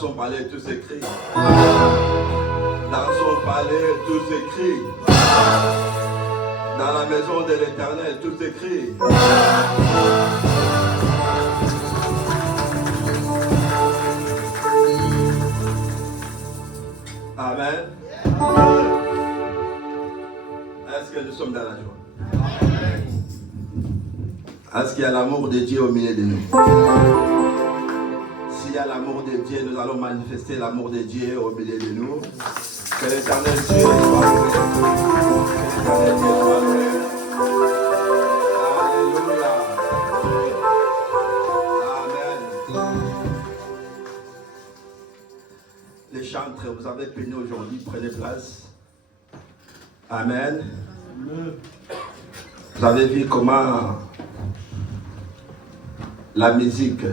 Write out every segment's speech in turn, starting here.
son palais, tout s'écrit. Dans son palais, tout s'écrit. Dans la maison de l'Éternel, tout s'écrit. Amen. Est-ce que nous sommes dans la joie? Est-ce qu'il y a l'amour de Dieu au milieu de nous? S'il y a l'amour de Dieu, nous allons manifester l'amour de Dieu au milieu de nous. Que l'Éternel Dieu soit loué. Que l'Éternel Dieu soit loué. Alléluia. Amen. Les chantres, vous avez peiné aujourd'hui, prenez place. Amen. Vous avez vu comment la musique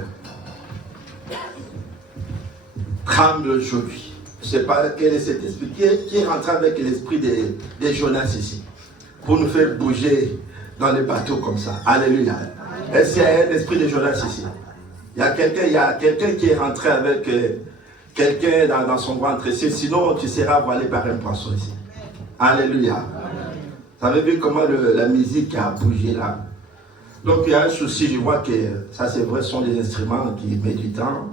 tremble aujourd'hui. Je ne sais pas quel est cet esprit qui est rentré avec l'esprit des Jonas ici pour nous faire bouger dans les bateaux comme ça. Alléluia. Est-ce qu'il y a un esprit de Jonas ici? Il y a quelqu'un qui est rentré avec quelqu'un dans son ventre ici. Sinon, tu seras voilé par un poisson ici. Alléluia. Vous avez vu comment la musique a bougé là. Donc il y a un souci, je vois que ça c'est vrai, ce sont des instruments qui mettent du temps.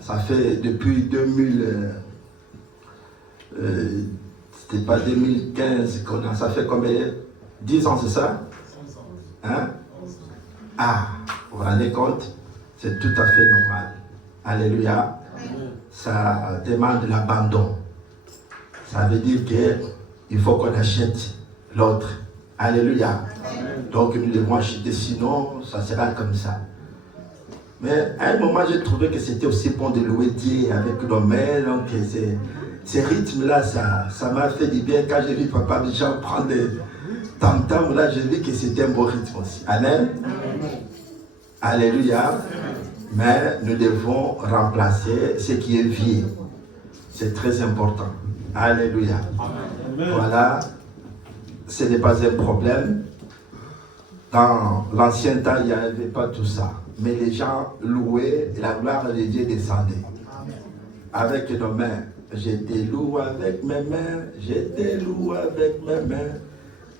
Ça fait depuis 2000, c'était pas 2015 qu'on a, ça fait combien? 10 ans, c'est ça? 11 ans. Hein? Ah, vous vous rendez compte? C'est tout à fait normal. Alléluia. Ça demande l'abandon. Ça veut dire qu'il faut qu'on achète l'autre. Alléluia. Donc nous devons acheter, sinon ça sera comme ça. Mais à un moment, j'ai trouvé que c'était aussi bon de louer Dieu avec nos mains. Donc ces rythmes-là, ça m'a fait du bien. Quand j'ai vu Papa Bichon prendre le tam-tam, là, j'ai vu que c'était un beau rythme aussi. Amen. Alléluia. Mais nous devons remplacer ce qui est vieux. C'est très important. Alléluia. Voilà. Ce n'est pas un problème. Dans l'ancien temps, il n'y avait pas tout ça. Mais les gens louaient et la gloire de Dieu descendait. Avec nos mains. Je te loue avec mes mains. Je te loue avec mes mains.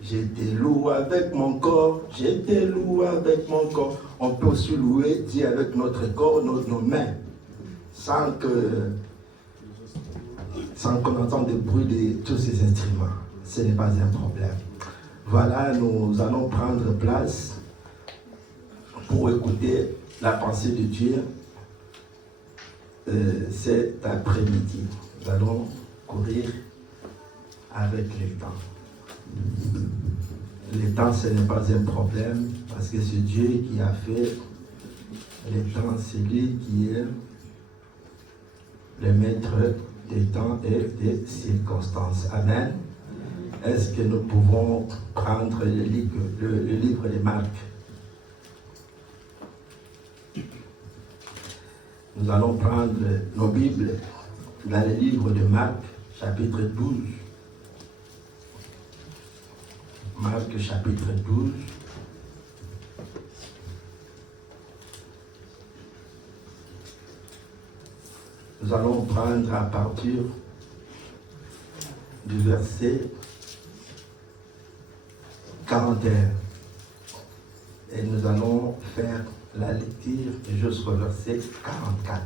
Je te loue avec mon corps. Je te loue avec mon corps. On peut aussi louer Dieu avec notre corps, nos mains. Sans qu'on entende le bruit de tous ces instruments. Ce n'est pas un problème. Voilà, nous allons prendre place pour écouter la pensée de Dieu cet après-midi. Nous allons courir avec le temps. Le temps, ce n'est pas un problème parce que c'est Dieu qui a fait le temps. C'est lui qui est le maître des temps et des circonstances. Amen. Est-ce que nous pouvons prendre le livre de Marc? Nous allons prendre nos Bibles dans le livre de Marc, chapitre 12. Marc, chapitre 12. Nous allons prendre à partir du verset 41. Et nous allons faire la lecture jusqu'au verset 44.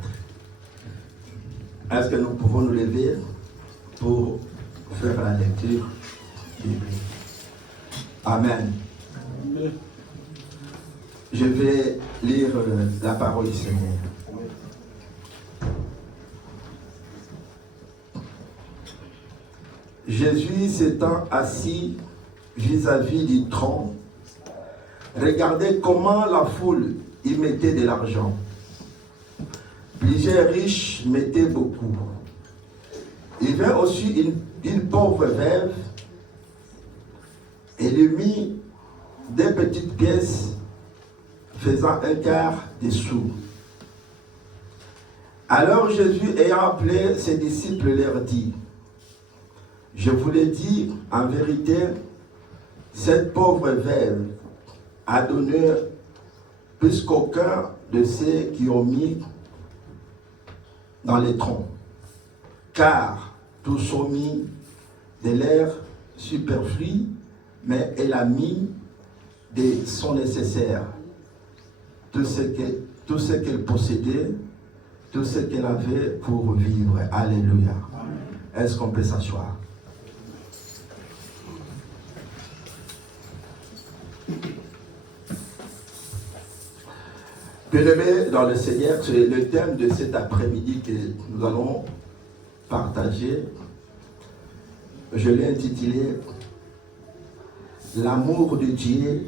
Est-ce que nous pouvons nous lever pour faire la lecture biblique? Amen. Je vais lire la parole du Seigneur. Jésus s'étant assis vis-à-vis du trône, regardez comment la foule y mettait de l'argent. Plusieurs riches mettaient beaucoup. Il vint aussi une pauvre veuve et lui mit des petites pièces faisant un quart des sous. Alors Jésus, ayant appelé ses disciples, leur dit: je vous l'ai dit, en vérité, cette pauvre veuve a donné plus qu'aucun de ceux qui ont mis dans les troncs, car tous sont mis de l'air superflu, mais elle a mis des sons nécessaires. Tout ce qu'elle possédait, tout ce qu'elle avait pour vivre. Alléluia. Est-ce qu'on peut s'asseoir? Bien-aimés dans le Seigneur, c'est le thème de cet après-midi que nous allons partager. Je l'ai intitulé « L'amour de Dieu,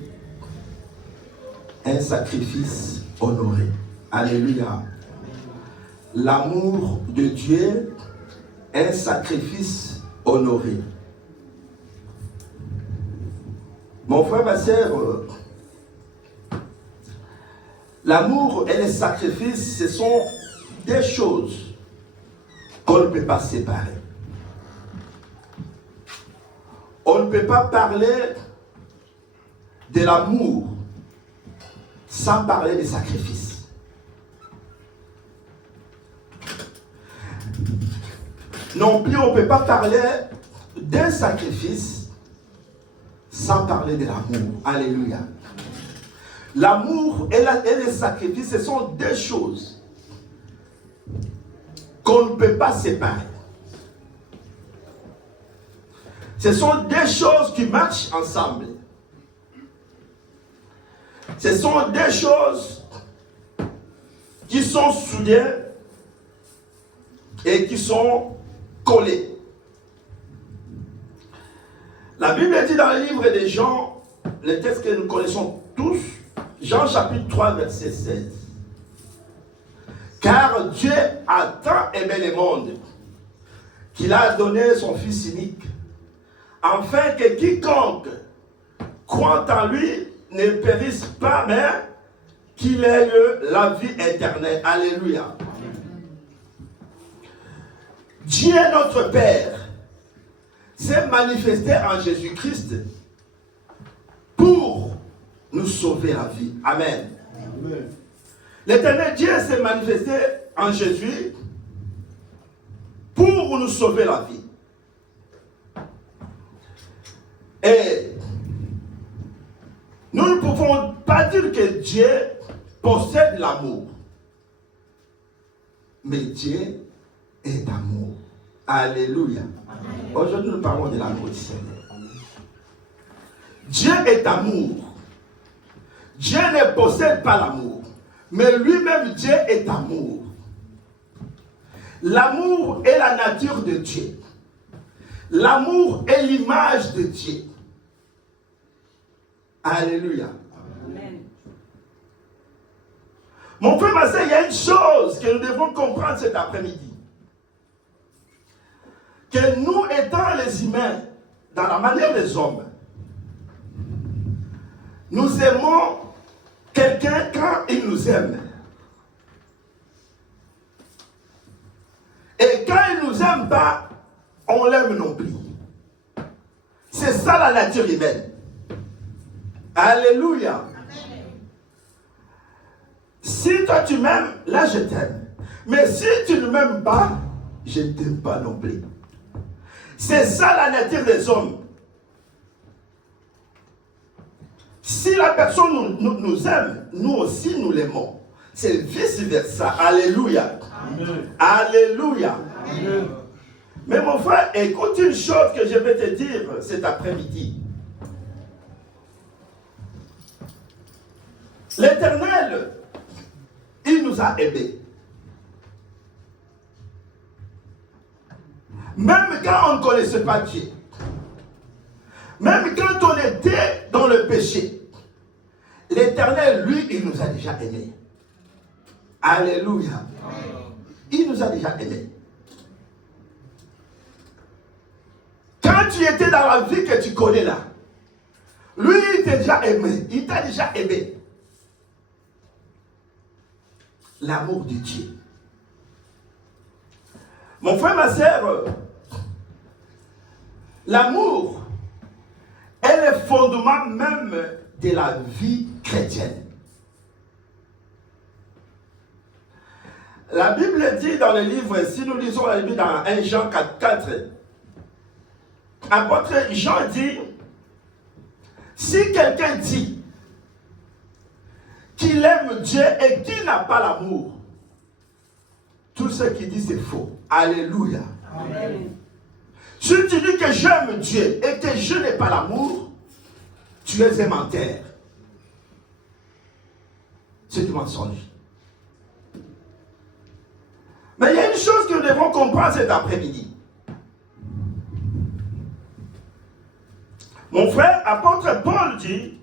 un sacrifice honoré ». Alléluia. L'amour de Dieu, un sacrifice honoré. Mon frère, ma sœur, l'amour et les sacrifices, ce sont des choses qu'on ne peut pas séparer. On ne peut pas parler de l'amour sans parler des sacrifices. Non plus, on ne peut pas parler d'un sacrifice sans parler de l'amour. Alléluia. L'amour et les sacrifices, ce sont deux choses qu'on ne peut pas séparer. Ce sont deux choses qui marchent ensemble. Ce sont deux choses qui sont soudées et qui sont collées. La Bible dit dans le livre de Jean, le texte que nous connaissons tous, Jean chapitre 3, verset 16. Car Dieu a tant aimé le monde qu'il a donné son Fils unique, afin que quiconque croit en lui ne périsse pas, mais qu'il ait la vie éternelle. Alléluia. Dieu notre Père s'est manifesté en Jésus-Christ pour nous sauver la vie. Amen. Amen. L'Éternel Dieu s'est manifesté en Jésus pour nous sauver la vie. Et nous ne pouvons pas dire que Dieu possède l'amour. Mais Dieu est amour. Alléluia. Aujourd'hui, nous parlons de l'amour du Seigneur. Dieu est amour. Dieu ne possède pas l'amour. Mais lui-même, Dieu est amour. L'amour est la nature de Dieu. L'amour est l'image de Dieu. Alléluia. Amen. Mon frère, ma soeur, il y a une chose que nous devons comprendre cet après-midi. Que nous, étant les humains, dans la manière des hommes, nous aimons quelqu'un quand il nous aime. Et quand il ne nous aime pas, on l'aime non plus. C'est ça la nature humaine. Alléluia. Amen. Si toi tu m'aimes, là je t'aime. Mais si tu ne m'aimes pas, je ne t'aime pas non plus. C'est ça la nature des hommes. Si la personne nous aime, nous aussi nous l'aimons. C'est vice-versa. Alléluia. Amen. Alléluia. Amen. Mais mon frère, écoute une chose que je vais te dire cet après-midi. L'Éternel, il nous a aimés. Même quand on ne connaissait pas Dieu. Même quand on était dans le péché. L'Éternel, lui, il nous a déjà aimés. Alléluia. Il nous a déjà aimés. Quand tu étais dans la vie que tu connais là, lui, il t'a déjà aimé. Il t'a déjà aimé. L'amour de Dieu. Mon frère, ma sœur, l'amour est le fondement même de la vie chrétienne. La Bible dit dans le livre, si nous lisons la Bible dans 1 Jean 4, apôtre Jean dit, si quelqu'un dit qu'il aime Dieu et qu'il n'a pas l'amour, tout ce qu'il dit c'est faux. Alléluia. Amen. Si tu dis que j'aime Dieu et que je n'ai pas l'amour, tu es un menteur. C'est du mensonge. Mais il y a une chose que nous devons comprendre cet après-midi. Mon frère, apôtre Paul dit,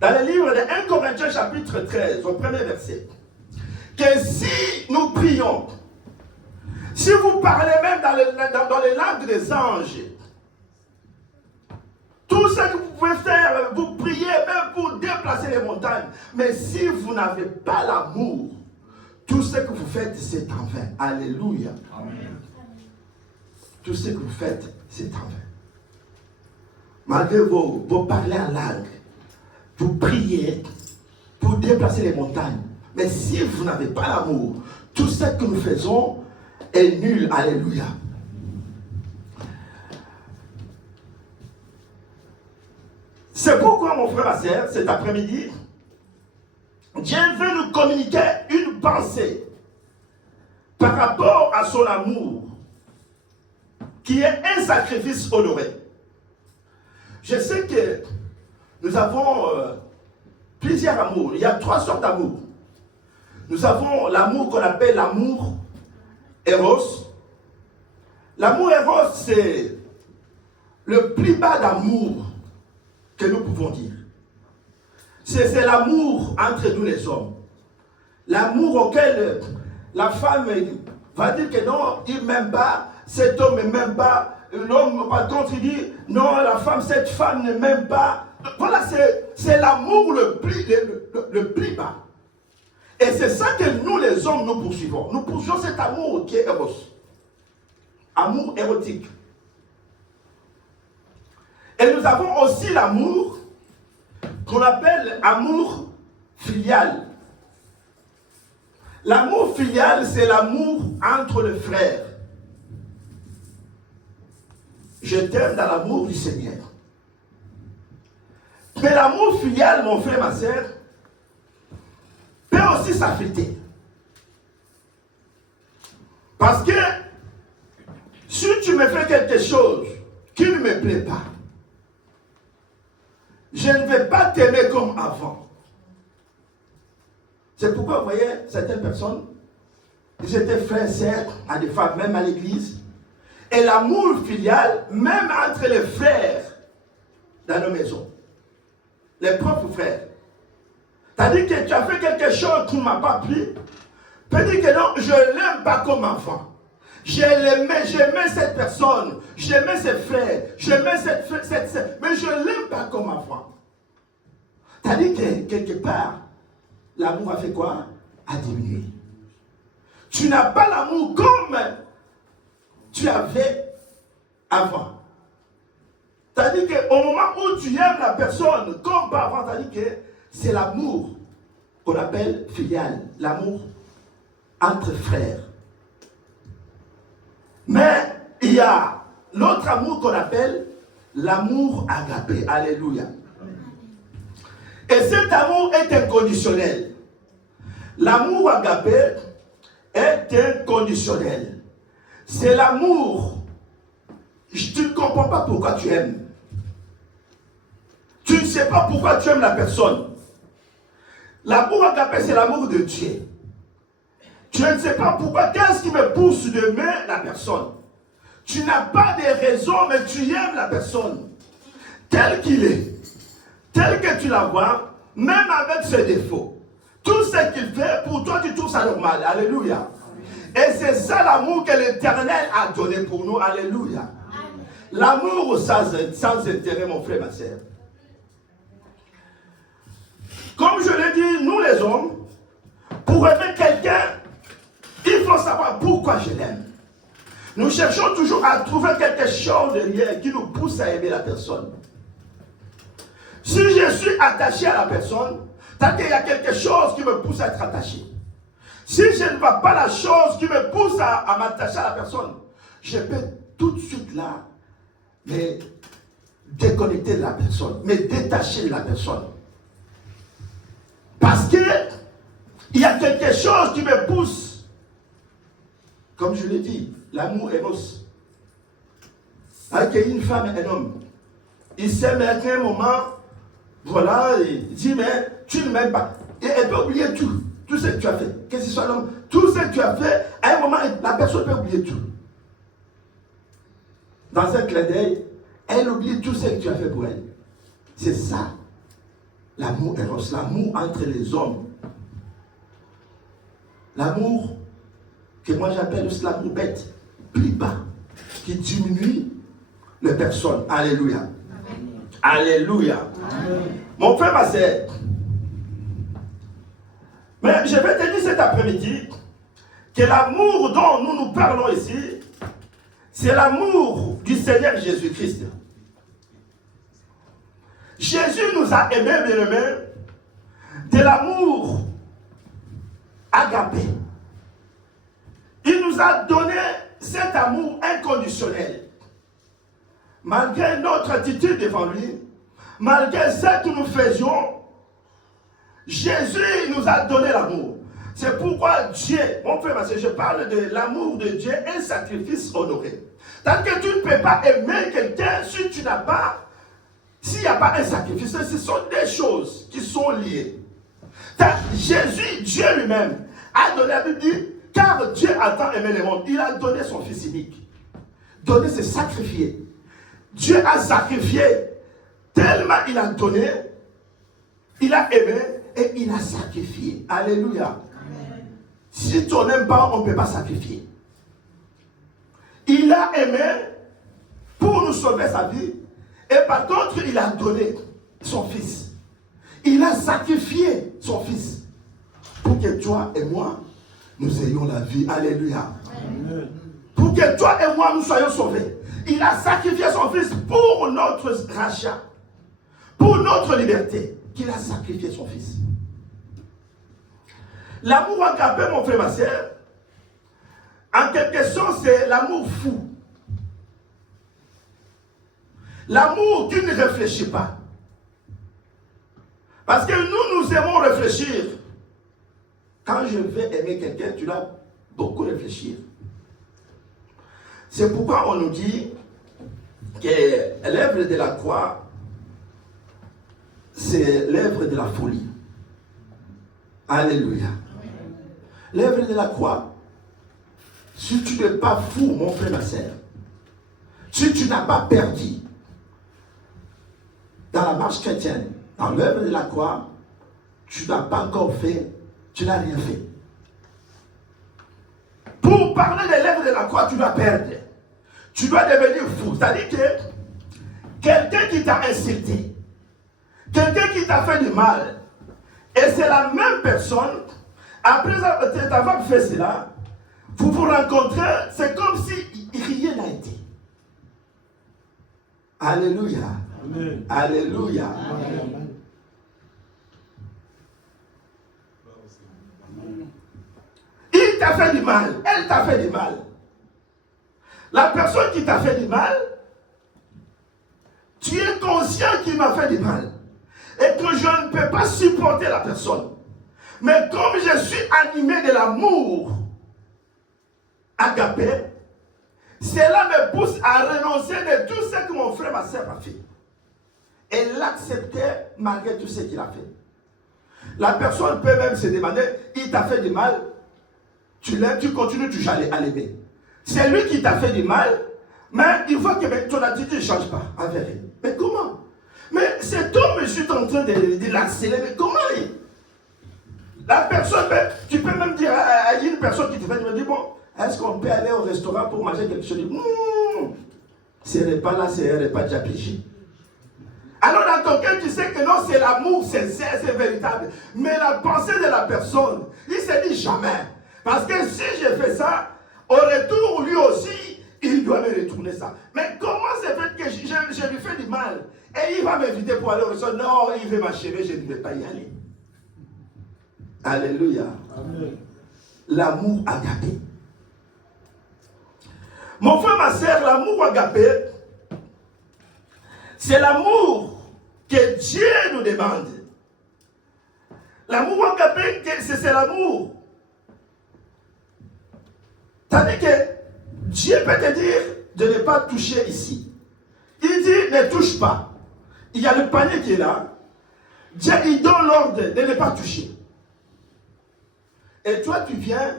dans le livre de 1 Corinthiens chapitre 13, au premier verset, que si nous prions, si vous parlez même dans les langues des anges, tout ce que vous pouvez faire, vous priez même pour déplacer les montagnes, mais si vous n'avez pas l'amour, tout ce que vous faites, c'est en vain. Alléluia. Amen. Tout ce que vous faites, c'est en vain. Malgré vos parler en langue, vous priez pour déplacer les montagnes. Mais si vous n'avez pas l'amour, tout ce que nous faisons est nul. Alléluia. C'est pourquoi, mon frère, ma soeur, cet après-midi, Dieu veut nous communiquer une pensée par rapport à son amour, qui est un sacrifice honoré. Je sais que nous avons plusieurs amours. Il y a 3 sortes d'amour. Nous avons l'amour qu'on appelle l'amour Eros. L'amour Eros, c'est le plus bas d'amour que nous pouvons dire. C'est l'amour entre nous les hommes. L'amour auquel la femme va dire que non, il ne m'aime pas, cet homme ne m'aime pas. L'homme, par contre, il dit non, la femme, cette femme ne m'aime pas. Voilà, c'est l'amour le plus bas. Et c'est ça que nous, les hommes, nous poursuivons. Nous poursuivons cet amour qui est Eros. Amour érotique. Et nous avons aussi l'amour qu'on appelle amour filial. L'amour filial, c'est l'amour entre les frères. Je t'aime dans l'amour du Seigneur. Mais l'amour filial, mon frère, ma soeur, peut aussi s'affecter. Parce que si tu me fais quelque chose qui ne me plaît pas, je ne vais pas t'aimer comme avant. C'est pourquoi, vous voyez, certaines personnes, ils étaient frères et sœurs à des femmes, même à l'église. Et l'amour filial, même entre les frères dans nos maisons, les propres frères. C'est-à-dire que tu as fait quelque chose qui ne m'a pas plu. Tu peux dire que non, je ne l'aime pas comme enfant. J'aimais cette personne, j'aimais ses frères, j'aimais cette sœur, mais je ne l'aime pas comme enfant. C'est-à-dire que quelque part, l'amour a fait quoi? A diminué. Tu n'as pas l'amour comme tu avais avant. C'est-à-dire qu'au moment où tu aimes la personne comme pas avant, c'est-à-dire que c'est l'amour qu'on appelle filial, l'amour entre frères. Mais il y a l'autre amour qu'on appelle l'amour agapé. Alléluia. Et cet amour est inconditionnel. L'amour agapé est inconditionnel. C'est l'amour. Tu ne comprends pas pourquoi tu aimes. Tu ne sais pas pourquoi tu aimes la personne. L'amour agapé, c'est l'amour de Dieu. Tu ne sais pas pourquoi, qu'est-ce qui me pousse d'aimer la personne. Tu n'as pas de raison, mais tu aimes la personne. Tel qu'il est. Tel que tu la vois, même avec ses défauts. Tout ce qu'il fait, pour toi, tu trouves ça normal. Alléluia. Et c'est ça l'amour que l'Éternel a donné pour nous. Alléluia. L'amour sans intérêt, mon frère, ma soeur. Comme je l'ai dit, nous les hommes, pour aimer quelqu'un, il faut savoir pourquoi je l'aime. Nous cherchons toujours à trouver quelque chose derrière qui nous pousse à aimer la personne. Si je suis attaché à la personne, c'est qu'il y a quelque chose qui me pousse à être attaché. Si je ne vois pas la chose qui me pousse à m'attacher à la personne, je peux tout de suite là me déconnecter de la personne, me détacher de la personne. Parce que il y a quelque chose qui me pousse. Comme je l'ai dit, l'amour éros. Avec une femme et un homme. Il s'aime à un moment, voilà, il dit, mais tu ne m'aimes pas. Et elle peut oublier tout ce que tu as fait. Que ce soit l'homme, tout ce que tu as fait, à un moment, la personne peut oublier tout. Dans un clin d'œil, elle oublie tout ce que tu as fait pour elle. C'est ça, l'amour éros, l'amour entre les hommes. L'amour que moi j'appelle aussi l'amour bête, plus bas, qui diminue les personnes. Alléluia. Amen. Alléluia. Amen. Mon frère, ma sœur, mais je vais te dire cet après-midi que l'amour dont nous parlons ici, c'est l'amour du Seigneur Jésus-Christ. Jésus nous a aimés, bien-aimés, de l'amour agapé. Il nous a donné cet amour inconditionnel. Malgré notre attitude devant lui, malgré ce que nous faisions, Jésus nous a donné l'amour. C'est pourquoi Dieu, mon frère, parce que je parle de l'amour de Dieu, un sacrifice honoré. Tant que tu ne peux pas aimer quelqu'un si tu n'as pas, s'il n'y a pas un sacrifice, ce sont des choses qui sont liées. Jésus, Dieu lui-même, a donné, la Bible dit, car Dieu a tant aimé le monde, il a donné son Fils unique. Donner, c'est sacrifier. Dieu a sacrifié, tellement il a donné, il a aimé et il a sacrifié. Alléluia. Amen. Si tu n'aimes pas, on ne peut pas sacrifier. Il a aimé pour nous sauver sa vie et par contre, il a donné son Fils. Il a sacrifié son Fils pour que toi et moi, nous ayons la vie. Alléluia. Amen. Pour que toi et moi, nous soyons sauvés. Il a sacrifié son Fils pour notre rachat, pour notre liberté, qu'il a sacrifié son Fils. L'amour agapé, mon frère, ma soeur, en quelque sorte, c'est l'amour fou. L'amour qui ne réfléchit pas. Parce que nous aimons réfléchir. Quand je vais aimer quelqu'un, tu dois beaucoup réfléchir. C'est pourquoi on nous dit que l'œuvre de la croix, c'est l'œuvre de la folie. Alléluia. L'œuvre de la croix, si tu n'es pas fou, mon frère, ma soeur, si tu n'as pas perdu dans la marche chrétienne, dans l'œuvre de la croix, tu n'as pas encore fait, tu n'as rien fait. Pour parler de l'œuvre de la croix, tu dois perdre. Tu dois devenir fou. C'est-à-dire que quelqu'un qui t'a insulté, quelqu'un qui t'a fait du mal, et c'est la même personne, après avoir fait cela, vous vous rencontrez, c'est comme si rien n'a été. Alléluia. Amen. Alléluia. Amen. Il t'a fait du mal, elle t'a fait du mal. La personne qui t'a fait du mal, tu es conscient qu'il m'a fait du mal. Et que je ne peux pas supporter la personne. Mais comme je suis animé de l'amour agapé, cela me pousse à renoncer de tout ce que mon frère, ma soeur a fait. Et l'accepter malgré tout ce qu'il a fait. La personne peut même se demander, il t'a fait du mal, tu l'aimes, tu continues toujours à l'aimer. C'est lui qui t'a fait du mal, mais il faut que ton attitude ne change pas envers lui. Mais comment? Mais cet homme, je suis en train de l'harceler, mais comment il... La personne, tu peux même dire à une personne qui te fait, tu me dis, bon, est-ce qu'on peut aller au restaurant pour manger quelque chose? Ce repas là, c'est un repas déjà péché. Alors dans ton cœur, tu sais que non, c'est l'amour, c'est véritable. Mais la pensée de la personne, il se dit jamais. Parce que si je fais ça, au retour, lui aussi, il doit me retourner ça. Mais comment c'est fait que je lui fais du mal? Et il va m'inviter pour aller au restaurant? Non, il veut m'achever, je ne vais pas y aller. Alléluia. Amen. l'amour agapé. Mon frère, ma soeur, l'amour agapé, c'est l'amour que Dieu nous demande. L'amour agapé, c'est l'amour. Tandis que Dieu peut te dire de ne pas toucher ici. Il dit ne touche pas. Il y a le panier qui est là. Dieu, il donne l'ordre de ne pas toucher. Et toi, tu viens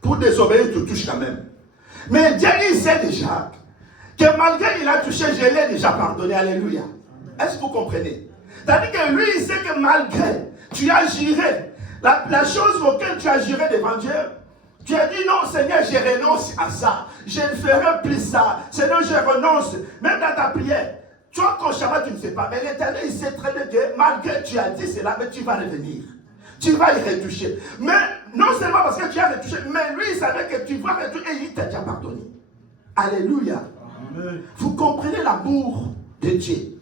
pour désobéir, tu touches quand même. Mais Dieu, il sait déjà que malgré qu'il a touché, je l'ai déjà pardonné. Alléluia. Est-ce que vous comprenez? C'est-à-dire que lui, il sait que malgré, tu as juré. La chose auquel tu as juré devant Dieu, tu as dit non, Seigneur, je renonce à ça. Je ne ferai plus ça. Seigneur, je renonce. Même dans ta prière, toi, consciemment, tu ne sais pas. Mais l'Éternel, il sait très bien que malgré que tu as dit cela, mais tu vas revenir. Tu vas y retoucher. Mais non seulement parce que tu as retouché, mais lui, il savait que tu vas retoucher et il t'a déjà pardonné. Alléluia. Amen. Vous comprenez l'amour de Dieu.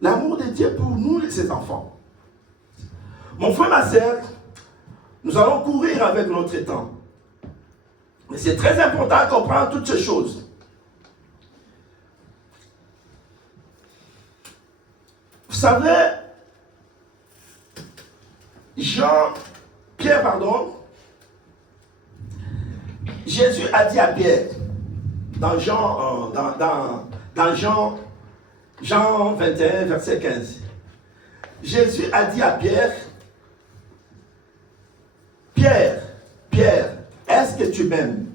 L'amour de Dieu pour nous, ses enfants. Mon frère, ma soeur, nous allons courir avec notre temps. Mais c'est très important de comprendre toutes ces choses. Vous savez, Jésus a dit à Pierre, dans Jean 21, verset 15, Jésus a dit à Pierre, Pierre, est-ce que tu m'aimes?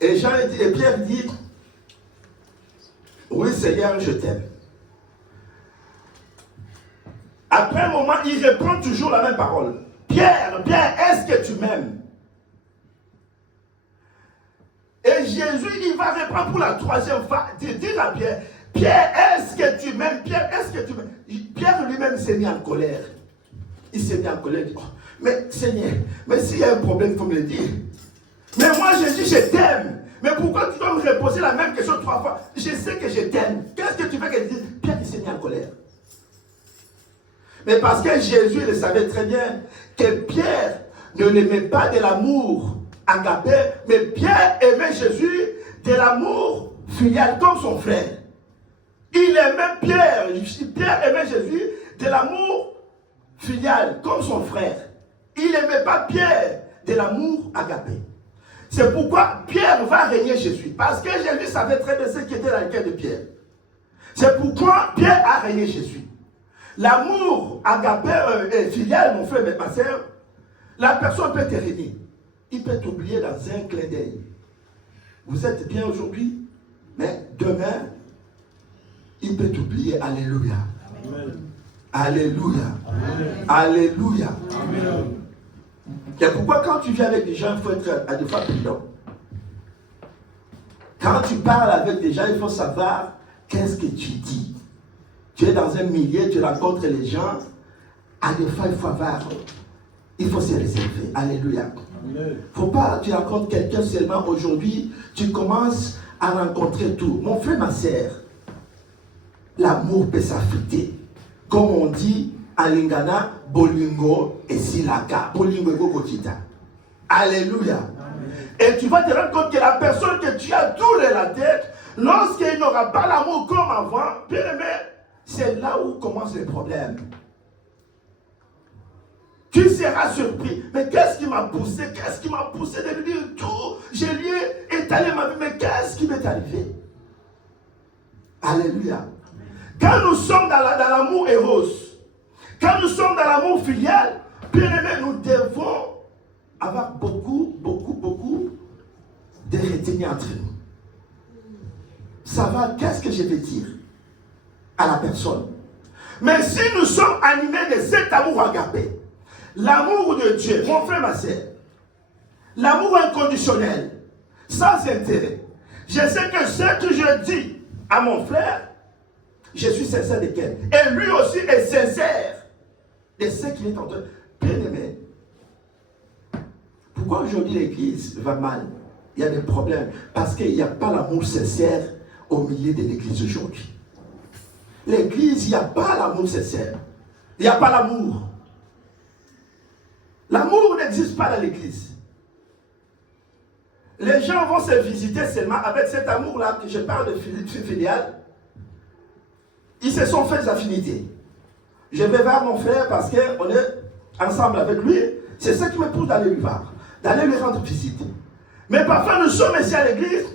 Et Pierre dit, oui Seigneur, je t'aime. Après un moment, il reprend toujours la même parole. Pierre, est-ce que tu m'aimes? Et Jésus, il va reprendre pour la troisième fois, dire à Pierre, est-ce que tu m'aimes? Pierre, est-ce que tu m'aimes? Pierre lui-même s'est mis en colère. Il s'est mis en colère, il dit, oh, mais Seigneur, mais s'il y a un problème, il faut me le dire. Mais moi, je dis, je t'aime. Mais pourquoi tu dois me reposer la même question 3 fois? Je sais que je t'aime. Qu'est-ce que tu veux qu'elle dise? Pierre, il s'est mis en colère. Mais parce que Jésus le savait très bien que Pierre ne l'aimait pas de l'amour agapé, mais Pierre aimait Jésus de l'amour filial comme son frère. Il aimait Pierre aimait Jésus de l'amour filial comme son frère. Il n'aimait pas Pierre de l'amour agapé. C'est pourquoi Pierre va régner Jésus. Parce que Jésus savait très bien ce qui était dans le cœur de Pierre. C'est pourquoi Pierre a régné Jésus. L'amour agapé et filial, mon frère et ma soeur, la personne peut te régner. Il peut t'oublier dans un clin d'œil. Vous êtes bien aujourd'hui, mais demain, il peut t'oublier. Alléluia. Amen. Alléluia. Amen. Alléluia. Amen. C'est pourquoi quand tu viens avec des gens, il faut être à deux fois prudent. Quand tu parles avec des gens, il faut savoir qu'est-ce que tu dis. Tu es dans un milieu, tu rencontres les gens, à deux fois, il faut se réserver. Alléluia. Il ne faut pas, tu rencontres quelqu'un seulement aujourd'hui, tu commences à rencontrer tout. Mon frère, ma soeur, l'amour peut s'affecter. Comme on dit à Lingana, Bolingo et Silaka. Bolingo et Gogotita. Alléluia. Amen. Et tu vas te rendre compte que la personne que tu as tourné la tête, lorsqu'il n'aura pas l'amour comme avant, bien aimé, c'est là où commencent les problèmes. Tu seras surpris. Mais qu'est-ce qui m'a poussé? Qu'est-ce qui m'a poussé de lui dire tout? Je lui ai étalé ma vie. Mais qu'est-ce qui m'est arrivé? Alléluia. Quand nous sommes dans l'amour éros, quand nous sommes dans l'amour filial, bien aimé, nous devons avoir beaucoup de retenue entre nous. Savoir qu'est-ce que je vais dire à la personne. Mais si nous sommes animés de cet amour agapé, l'amour de Dieu, mon frère, ma soeur, l'amour inconditionnel, sans intérêt. Je sais que ce que je dis à mon frère, je suis sincère de quel. Et lui aussi est sincère de ce qu'il est en train de... Bien aimé, pourquoi aujourd'hui l'église va mal? Il y a des problèmes. Parce qu'il n'y a pas l'amour sincère au milieu de l'église aujourd'hui. L'église, il n'y a pas l'amour sincère. il n'y a pas l'amour. L'amour n'existe pas dans l'église. Les gens vont se visiter seulement avec cet amour-là, que je parle de filial. Ils se sont fait des affinités. Je vais voir mon frère parce qu'on est ensemble avec lui. C'est ça qui me pousse d'aller lui voir, d'aller lui rendre visite. Mais parfois nous sommes ici à l'église,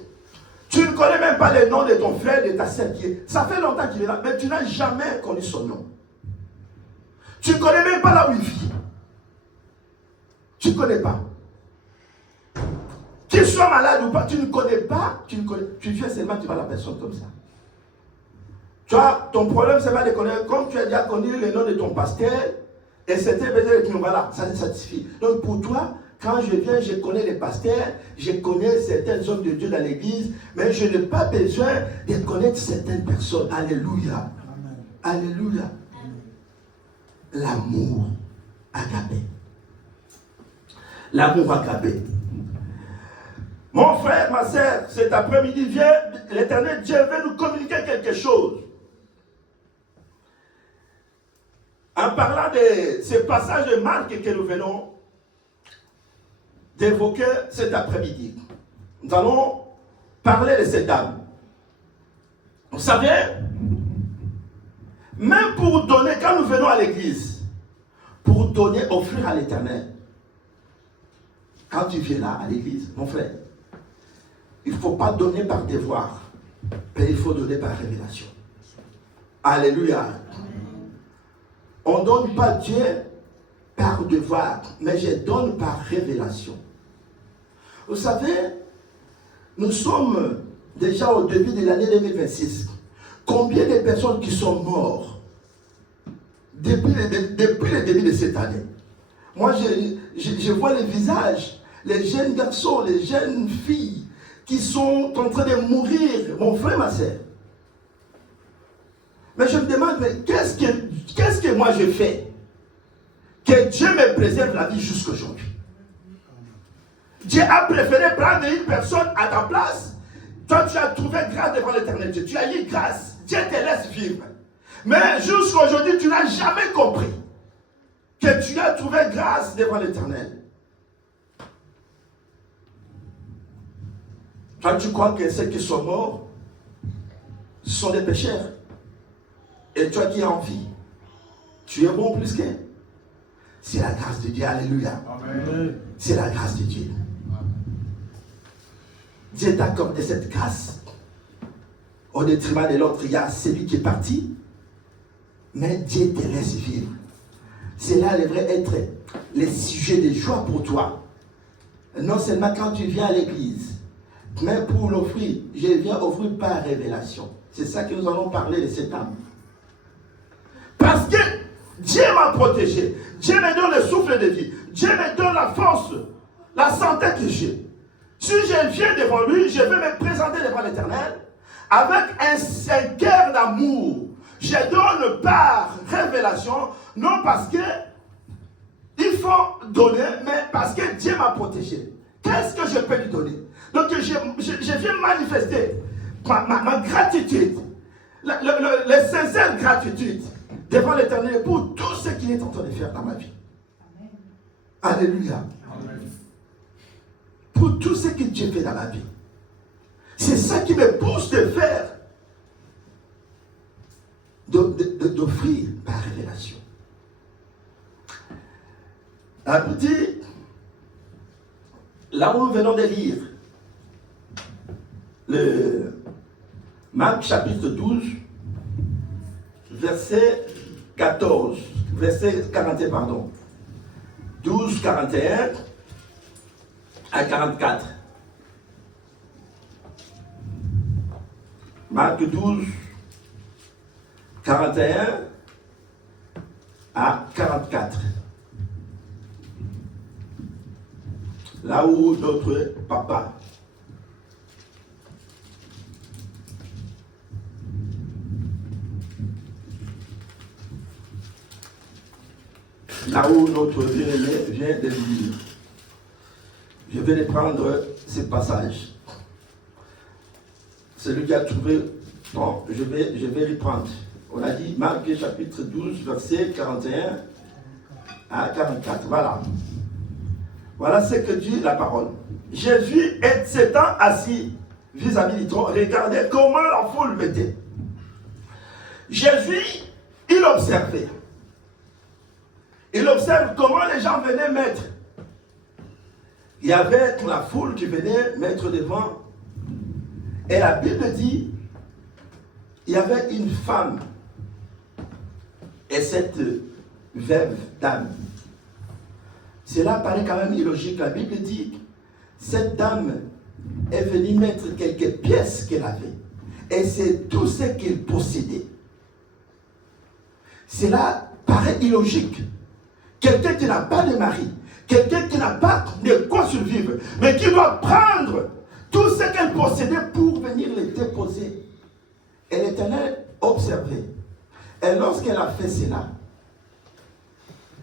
tu ne connais même pas les noms de ton frère, de ta sœur. Ça fait longtemps qu'il est là, mais tu n'as jamais connu son nom. Tu ne connais même pas là où il vit. Tu ne connais pas. Qu'il soit malade ou pas, tu ne connais pas, tu viens seulement, tu vois la personne comme ça. Tu vois, ton problème, c'est pas de connaître, comme tu as déjà connu le nom de ton pasteur, et c'était peut-être que voilà, ça te satisfie. Donc pour toi, quand je viens, je connais les pasteurs, je connais certains hommes de Dieu dans l'église, mais je n'ai pas besoin de connaître certaines personnes. Alléluia. Amen. Alléluia. L'amour agapé. L'amour agapé. Mon frère, ma soeur, cet après-midi, viens, l'Éternel Dieu veut nous communiquer quelque chose. En parlant de ce passage de Marc que nous venons d'évoquer cet après-midi, nous allons parler de cette dame. Vous savez, même pour donner, quand nous venons à l'église, pour donner, offrir à l'Éternel, quand tu viens là à l'église, mon frère, il ne faut pas donner par devoir, mais il faut donner par révélation. Alléluia. On ne donne pas Dieu par devoir, mais je donne par révélation. Vous savez, nous sommes déjà au début de l'année 2026. Combien de personnes qui sont mortes depuis le début de cette année? Moi, je vois les visages, les jeunes garçons, les jeunes filles qui sont en train de mourir, mon frère, ma soeur. Mais je me demande, mais qu'est-ce que moi je fais que Dieu me préserve la vie jusqu'à aujourd'hui? Dieu a préféré prendre une personne à ta place. Toi, tu as trouvé grâce devant l'Éternel Dieu. Tu as eu grâce. Dieu te laisse vivre. Mais jusqu'à aujourd'hui, tu n'as jamais compris que tu as trouvé grâce devant l'Éternel. Toi, tu crois que ceux qui sont morts sont des pécheurs. Et toi qui es en vie, tu es bon plus qu'eux. C'est la grâce de Dieu. Alléluia. Amen. C'est la grâce de Dieu. Dieu t'a accordé cette grâce. Au détriment de l'autre, il y a celui qui est parti. Mais Dieu te laisse vivre. Cela devrait être le sujet de joie pour toi. Non seulement quand tu viens à l'église, mais pour l'offrir. Je viens offrir par révélation. C'est ça que nous allons parler de cette âme. Parce que Dieu m'a protégé. Dieu me donne le souffle de vie. Dieu me donne la force, la santé que j'ai. Si je viens devant lui, je vais me présenter devant l'Éternel avec un cœur d'amour. Je donne par révélation, non parce que il faut donner, mais parce que Dieu m'a protégé. Qu'est-ce que je peux lui donner? Donc je viens manifester ma gratitude, la sincère gratitude devant l'Éternel pour tout ce qu'il est en train de faire dans ma vie. Amen. Alléluia. Amen. Pour tout ce que Dieu fait dans la vie. C'est ça qui me pousse de faire, d'offrir par révélation. Un petit, là où nous venons de lire, le Marc chapitre 12, verset 14, verset 41, pardon. 12, 41 à 44. Marc 12, 41 à 44. Là où notre papa, là où notre bien-aimé vient de lire. Je vais prendre ce passage. Celui qui a trouvé, bon, je vais reprendre. On a dit Marc chapitre 12, verset 41 à 44. Voilà. Voilà ce que dit la parole. Jésus s'étant assis vis-à-vis du trône, regardez comment la foule mettait. Jésus, il observait. Il observe comment les gens venaient mettre. Il y avait la foule qui venait mettre devant. Et la Bible dit, il y avait une femme et cette veuve dame. Cela paraît quand même illogique. La Bible dit, cette dame est venue mettre quelques pièces qu'elle avait. Et c'est tout ce qu'elle possédait. Cela paraît illogique. Quelqu'un qui n'a pas de mari, quelqu'un qui n'a pas de quoi survivre, mais qui doit prendre tout ce qu'elle possédait pour venir le déposer. Et l'Éternel observait. Et lorsqu'elle a fait cela,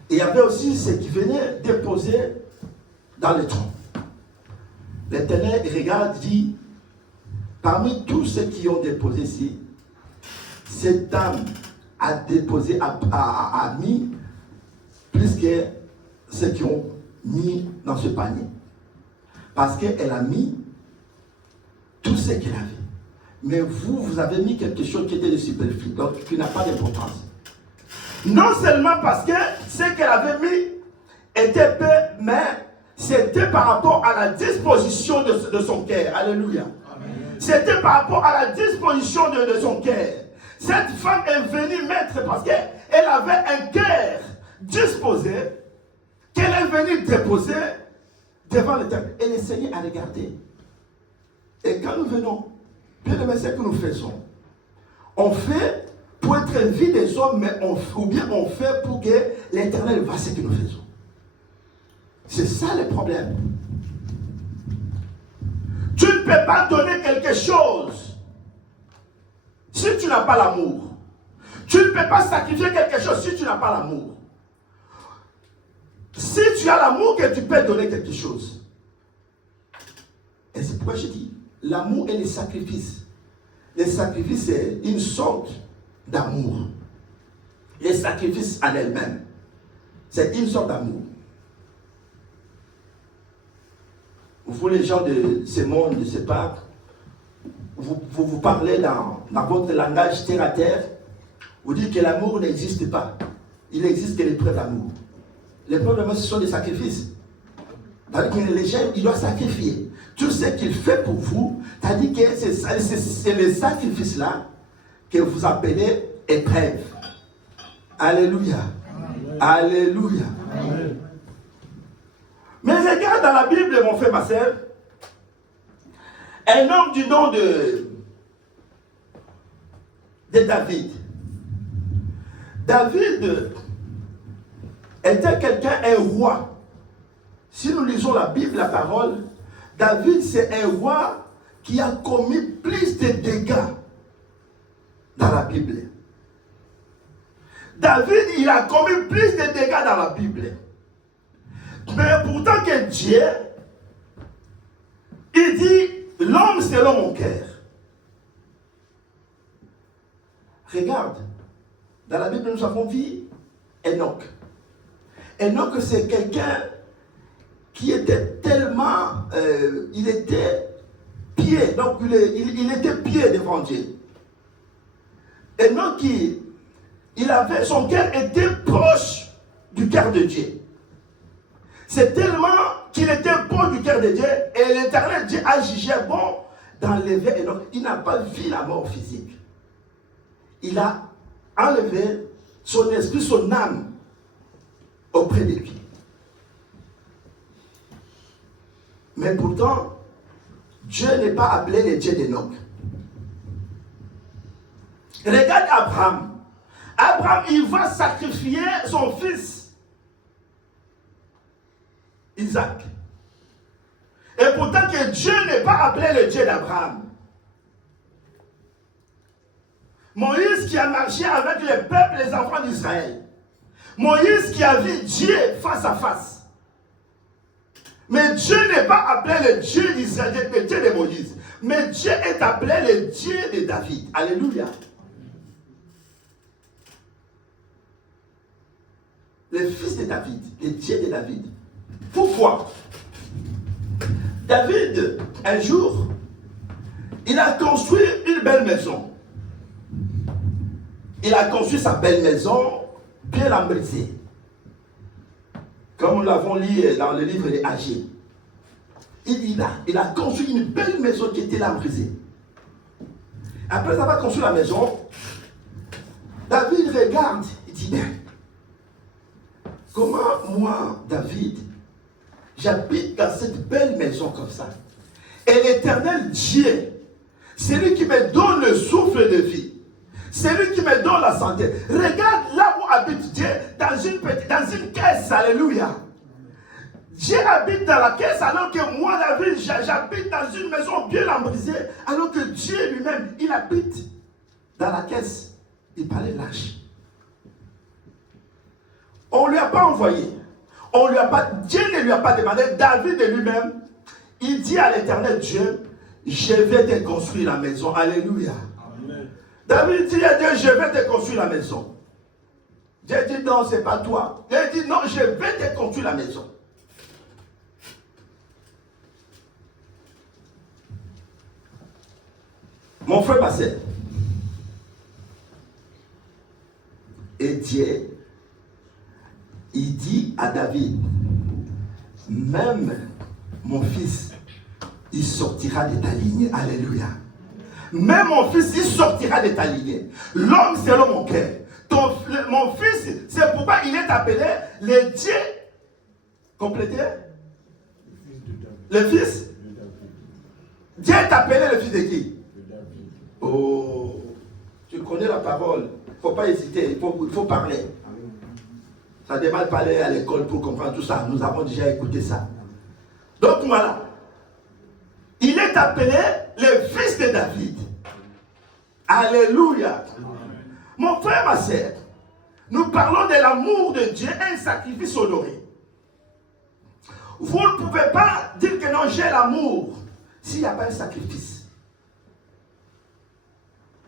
il y avait aussi ceux qui venaient déposer dans le tronc. L'Éternel regarde, dit, parmi tous ceux qui ont déposé ici, cette dame a déposé, a mis plus que ceux qui ont mis dans ce panier. Parce qu'elle a mis tout ce qu'elle avait. Mais vous avez mis quelque chose qui était de superflu, donc qui n'a pas d'importance. Non seulement parce que ce qu'elle avait mis était peu, mais c'était par rapport à la disposition de son cœur. Alléluia. C'était par rapport à la disposition de son cœur. Cette femme est venue mettre parce qu'elle avait un cœur disposé qu'elle est venue déposer devant l'Éternel. Et le Seigneur a regardé. Et quand nous venons, bien aimé, ce que nous faisons, on fait pour être vu des hommes, mais ou bien on fait pour que l'Éternel voit ce que nous faisons. C'est ça le problème. Tu ne peux pas donner quelque chose si tu n'as pas l'amour. Tu ne peux pas sacrifier quelque chose si tu n'as pas l'amour. Si tu as l'amour, que tu peux donner quelque chose. Et c'est pourquoi je dis, l'amour et le sacrifice. Le sacrifice, c'est une sorte d'amour. Le sacrifice en elle-même, c'est une sorte d'amour. Vous, les gens de ce monde, de ce parc, vous parlez dans votre langage terre à terre, vous dites que l'amour n'existe pas. Il n'existe que les preuves d'amour. Les preuves d'amour, ce sont des sacrifices. C'est-à-dire que les gens, ils doivent sacrifier. Tout ce qu'il fait pour vous, c'est-à-dire que c'est les sacrifices-là que vous appelez épreuves. Alléluia. Amen. Alléluia. Amen. Mais regarde dans la Bible, mon frère, ma soeur, un homme du nom de David. David était quelqu'un, un roi. Si nous lisons la Bible, la parole, David, c'est un roi qui a commis plus de dégâts dans la Bible. David, il a commis plus de dégâts dans la Bible. Mais pourtant que Dieu, il dit, l'homme selon mon cœur. Regarde, dans la Bible, nous avons vu Enoch. Enoch, c'est quelqu'un qui était tellement, il était pied, donc il était pied devant Dieu. Enoch, son cœur était proche du cœur de Dieu. C'est tellement qu'il était proche du cœur de Dieu, et l'Éternel Dieu a jugé bon d'enlever Enoch. Il n'a pas vu la mort physique. Il a enlevé son esprit, son âme auprès de lui. Mais pourtant, Dieu n'est pas appelé le Dieu d'Enoch. Regarde Abraham. Abraham, il va sacrifier son fils Isaac. Et pourtant que Dieu n'est pas appelé le Dieu d'Abraham. Moïse qui a marché avec les peuples, les enfants d'Israël. Moïse qui a vu Dieu face à face. Mais Dieu n'est pas appelé le Dieu d'Israël, le Dieu de Moïse. Mais Dieu est appelé le Dieu de David. Alléluia. le fils de David, le Dieu de David. Pourquoi? David, un jour, il a construit une belle maison. Il a construit sa belle maison, bien lambrisée. Comme nous l'avons lu dans le livre des Agés. Il a construit une belle maison qui était lambrisée. Après avoir construit la maison, David regarde, il dit, mais comment moi, David, j'habite dans cette belle maison comme ça. Et l'Éternel Dieu, c'est lui qui me donne le souffle de vie. C'est lui qui me donne la santé. Regarde là où habite Dieu, dans une caisse, alléluia. Dieu habite dans la caisse alors que moi, David, j'habite dans une maison bien lambrisée, alors que Dieu lui-même, il habite dans la caisse. Il parlait lâche. On ne lui a pas envoyé. Dieu ne lui a pas demandé. David de lui-même, il dit à l'Éternel Dieu, je vais te construire la maison. Alléluia. Amen. David dit à Dieu, je vais te construire la maison. Dieu dit non, ce n'est pas toi. Dieu dit non, je vais te construire la maison. Mon frère passait. Et Dieu, il dit à David, même mon fils, il sortira de ta lignée. Alléluia. Même mon fils, il sortira de ta lignée. L'homme selon mon cœur. Mon fils, c'est pourquoi il est appelé le Dieu. Complété. Le fils. Dieu est appelé le fils de qui? Oh, tu connais la parole. Il ne faut pas hésiter, il faut parler. Ça demande de parler à l'école pour comprendre tout ça. Nous avons déjà écouté ça. Donc voilà. Il est appelé le fils de David. Alléluia. Mon frère, ma sœur, nous parlons de l'amour de Dieu, un sacrifice honoré. Vous ne pouvez pas dire que non, j'ai l'amour s'il n'y a pas un sacrifice.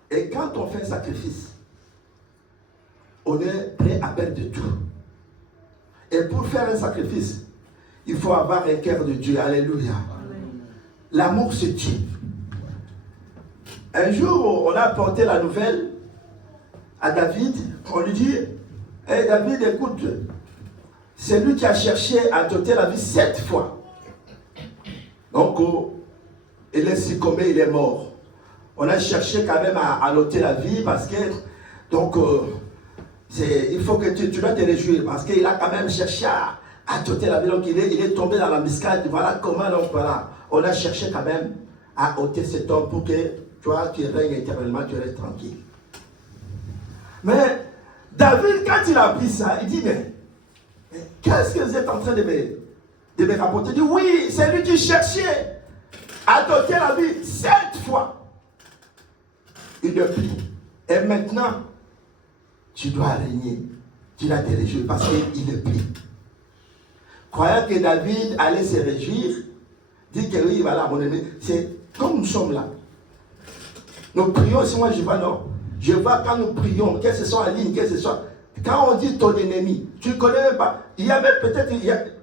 Et quand on fait un sacrifice, on est prêt à perdre tout. Et pour faire un sacrifice, il faut avoir un cœur de Dieu. Alléluia. L'amour, c'est Dieu. Un jour, on a apporté la nouvelle à David. On lui dit, hey David, écoute, c'est lui qui a cherché à t'ôter la vie 7 fois. Donc, il est succombé, il est mort. On a cherché quand même à ôter la vie parce que, donc, il faut que tu dois te réjouir parce qu'il a quand même cherché à t'ôter la vie. Donc, il est tombé dans la l'embuscade. Voilà comment, donc, voilà. On a cherché quand même à ôter cet homme pour que, toi, tu règnes éternellement, tu restes tranquille. Mais, David, quand il a appris ça, il dit, mais qu'est-ce que vous êtes en train de me rapporter? Il dit, oui, c'est lui qui cherchait à t'ôter la vie 7 fois. Il le prie. Et maintenant, tu dois régner. Tu dois te réjouir parce qu'il le prie. Croyant que David allait se réjouir, dit que oui, voilà, mon ami, c'est comme nous sommes là. Nous prions, si moi je vois, non. Je vois quand nous prions, que ce soit en ligne, que ce soit. Quand on dit ton ennemi, tu ne connais même pas. Il y a même peut-être,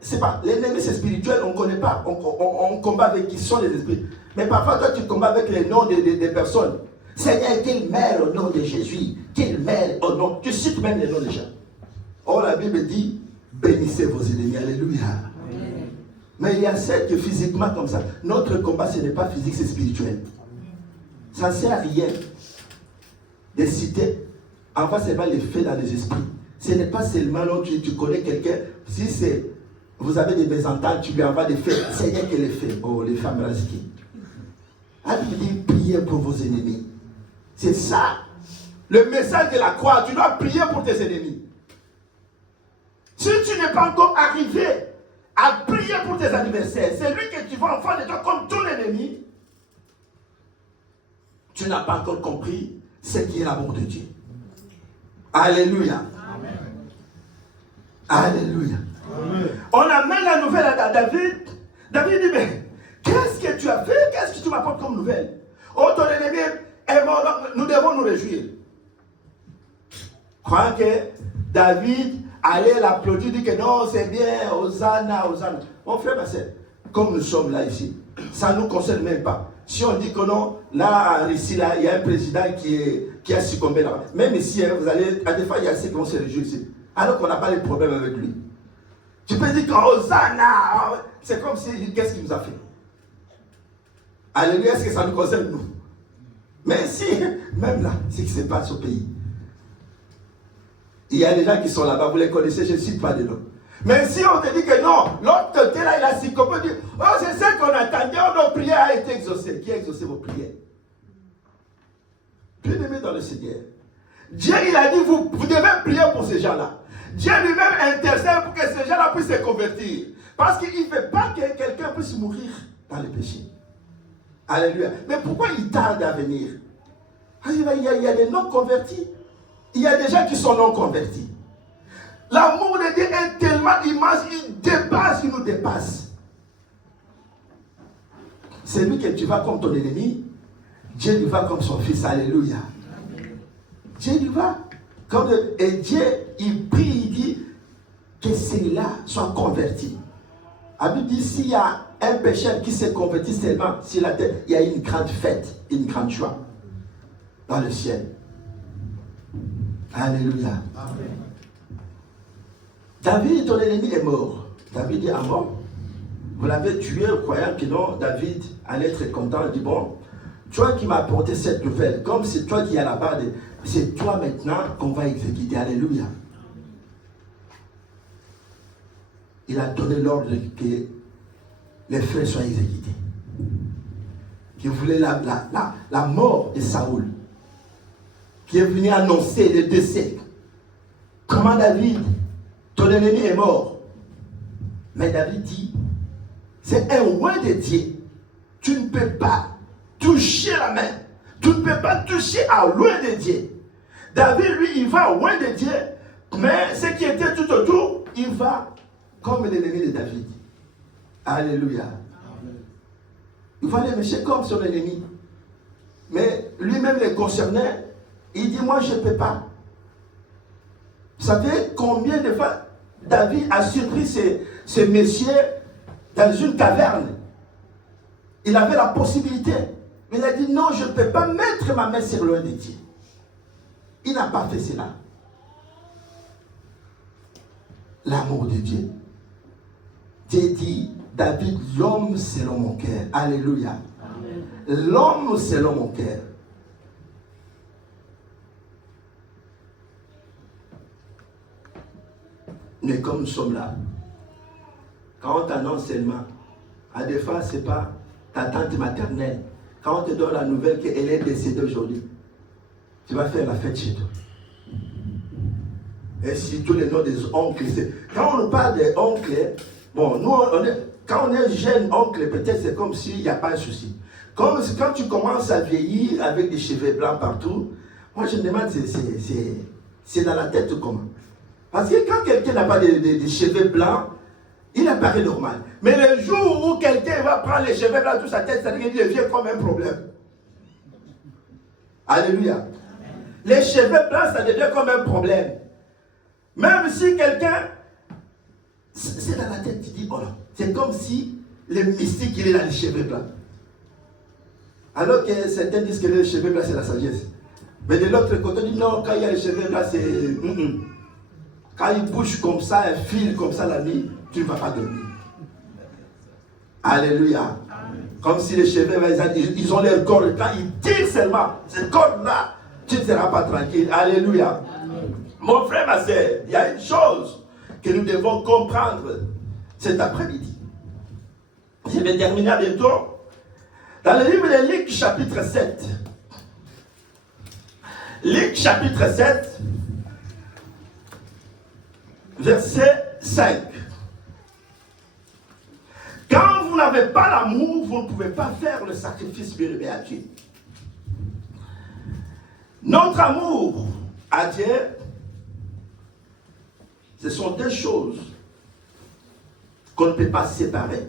c'est pas, l'ennemi c'est spirituel, on ne connaît pas. On combat avec qui sont les esprits. Mais parfois, toi, tu combats avec les noms des personnes. Seigneur, qu'il meurt au nom de Jésus, qu'il meurt au nom. Tu cites même les noms des gens. Or, la Bible dit, bénissez vos ennemis. Alléluia. Amen. Mais il y a celles que physiquement comme ça. Notre combat, ce n'est pas physique, c'est spirituel. Ça ne sert à rien de citer. En fait, c'est pas les faits dans les esprits. Ce n'est pas seulement là tu connais quelqu'un. Si c'est, vous avez des mésententes, tu lui envoies des faits. Seigneur, que les faits. Oh, les femmes rasquées. La Bible dit, priez pour vos ennemis. C'est ça. Le message de la croix, tu dois prier pour tes ennemis. Si tu n'es pas encore arrivé à prier pour tes adversaires, c'est lui que tu vas en faire de toi comme ton ennemi, tu n'as pas encore compris ce qui est l'amour de Dieu. Alléluia. Amen. Alléluia. Amen. On amène la nouvelle à David. David dit, mais qu'est-ce que tu as fait? Qu'est-ce que tu m'apportes comme nouvelle? Oh, ton ennemi est mort, nous devons nous réjouir. Croyant que David aller l'applaudir, dire que non, c'est bien, Hosanna, Hosanna. Mon frère, ma soeur, comme nous sommes là ici, ça ne nous concerne même pas. Si on dit que non, là, ici, là, il y a un président qui a succombé là. Même ici, vous allez, à des fois, il y a ceux qui vont se réjouir ici. Alors qu'on n'a pas de problème avec lui. Tu peux dire que Hosanna, c'est comme si, qu'est-ce qu'il nous a fait? Alléluia, est-ce que ça nous concerne nous? Mais si, même là, ce qui se passe au pays. Il y a des gens qui sont là-bas, vous les connaissez, je ne cite pas de nom. Mais si on te dit que non, l'autre côté là, il a succombé, on dit, oh, c'est ce qu'on attendait, nos prières ont été exaucées. Qui a exaucé vos prières? Bien-aimés dans le Seigneur. Dieu, il a dit, vous devez prier pour ces gens-là. Dieu lui-même intercède pour que ces gens-là puissent se convertir. Parce qu'il ne veut pas que quelqu'un puisse mourir dans le péché. Alléluia. Mais pourquoi il tarde à venir? Il y a des non-convertis. Il y a des gens qui sont non-convertis. L'amour de Dieu est tellement immense, il nous dépasse. C'est lui que tu vas comme ton ennemi, Dieu lui va comme son fils. Alléluia. Dieu lui va. Et Dieu, il prie, il dit que celui-là soit converti. La Bible dit, s'il y a un pécheur qui s'est converti seulement sur la terre, il y a une grande fête, une grande joie dans le ciel. Alléluia. Amen. David, ton ennemi, est mort. David est mort. Vous l'avez tué, croyant que non, David allait être content. Il dit, bon, toi qui m'as apporté cette nouvelle, comme c'est toi qui es là-bas, c'est toi maintenant qu'on va exécuter. Alléluia. Il a donné l'ordre que les frères soient exécutés. Qui voulait la mort de Saoul. Qui est venu annoncer le décès. Comment David, ton ennemi est mort. Mais David dit, c'est un roi de Dieu. Tu ne peux pas toucher la main. Tu ne peux pas toucher à loin de Dieu. David, lui, il va loin de Dieu. Mais ce qui était tout autour, il va comme l'ennemi de David. Alléluia. Amen. Il va les mécher comme son ennemi. Mais lui-même les concernait. Il dit, moi, je ne peux pas. Vous savez combien de fois David a surpris ces messieurs dans une caverne? Il avait la possibilité. Mais il a dit, non, je ne peux pas mettre ma main sur l'un de Dieu. Il n'a pas fait cela. L'amour de Dieu. Dieu dit, David, l'homme selon mon cœur. Alléluia. Amen. L'homme selon mon cœur. Mais comme nous sommes là, quand on t'annonce seulement, à des fois, ce n'est pas ta tante maternelle. Quand on te donne la nouvelle qu'elle est décédée aujourd'hui, tu vas faire la fête chez toi. Et si tous les noms des oncles, quand on nous parle des oncles, bon, nous, quand on est jeune oncle, peut-être c'est comme s'il n'y a pas de souci. Comme quand tu commences à vieillir avec des cheveux blancs partout, moi je me demande, c'est dans la tête comment? Parce que quand quelqu'un n'a pas de cheveux blancs, il apparaît normal. Mais le jour où quelqu'un va prendre les cheveux blancs sur sa tête, ça devient comme un problème. Alléluia. Les cheveux blancs, ça devient comme un problème. Même si quelqu'un, c'est dans la tête, tu dis, oh là, c'est comme si le mystique, il est dans les cheveux blancs. Alors que certains disent que les cheveux blancs, c'est la sagesse. Mais de l'autre côté, on dit, non, quand il y a les cheveux blancs, c'est... Quand il bouge comme ça, un fil comme ça la nuit, tu ne vas pas dormir. Alléluia. Amen. Comme si les cheveux, ils ont leur corps. Quand ils tirent seulement, ce corps-là, tu ne seras pas tranquille. Alléluia. Amen. Mon frère, ma soeur, il y a une chose que nous devons comprendre cet après-midi. Je vais terminer bientôt. Dans le livre de Luc, chapitre 7. Luc, chapitre 7. Verset 5. Quand vous n'avez pas l'amour, vous ne pouvez pas faire le sacrifice bien-aimé à Dieu. Notre amour à Dieu, ce sont deux choses qu'on ne peut pas séparer.